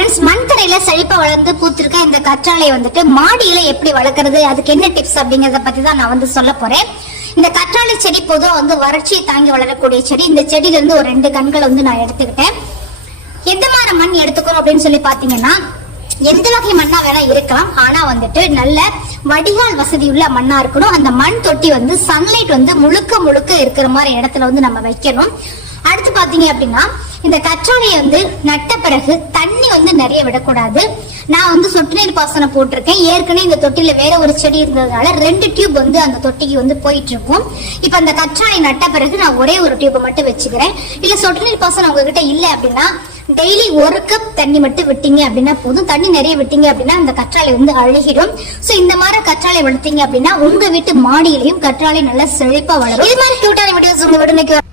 Friends, மண் தரையில செழிப்பா வளர்ந்து பூத்திருக்க இந்த கற்றாழையை வந்துட்டு மாடியில எப்படி வளர்க்கறது, அதுக்கு என்ன டிப்ஸ் அப்படிங்கறத பத்தி தான் நான் சொல்ல போறேன். இந்த கற்றாழை செடி பொதுவா வறட்சியை தாங்கி வளரக்கூடிய செடி. இந்த செடியில இருந்து ஒரு 2 கண்கள் நான் எடுத்துக்கிட்டேன். எந்த மாதிரி மண் எடுத்துக்கணும் அப்படின்னு சொல்லி பாத்தீங்கன்னா, எந்த வகை மண்ணா வேணா இருக்கலாம். ஆனா நல்ல வடிகால் வசதி உள்ள மண்ணா இருக்கணும். அந்த மண் தொட்டி சன்லைட் முழுக்க முழுக்க இருக்கிற மாதிரி இடத்துல நம்ம வைக்கணும். அடுத்து பாத்தீங்க அப்படின்னா, இந்த கற்றாழையை நட்ட பிறகு தண்ணி நிறைய விடக்கூடாது. நான் சொட்டு நீர் பாசனம் போட்டிருக்கேன். ஏற்கனவே இந்த தொட்டில வேற ஒரு செடி இருந்ததுனால 2 டியூப் அந்த தொட்டிக்கு போயிட்டு இருக்கும். இப்ப அந்த கற்றாழை நட்ட பிறகு நான் ஒரே ஒரு டியூப் மட்டும் வச்சுக்கிறேன். இல்ல சொட்டு நீர் பாசனம் உங்ககிட்ட இல்ல அப்படின்னா டெய்லி 1 கப் தண்ணி மட்டும் விட்டீங்க அப்படின்னா போதும். தண்ணி நிறைய விட்டீங்க அப்படின்னா அந்த கற்றாழை அழுகிடும். சோ இந்த மாதிரி கற்றாழை வளர்த்தீங்க அப்படின்னா உங்க வீட்டு மாடியிலையும் கற்றாழை நல்லா செழிப்பா வளரும். இது மாதிரி கியூட்டான வீடியோஸ் உங்க வீடு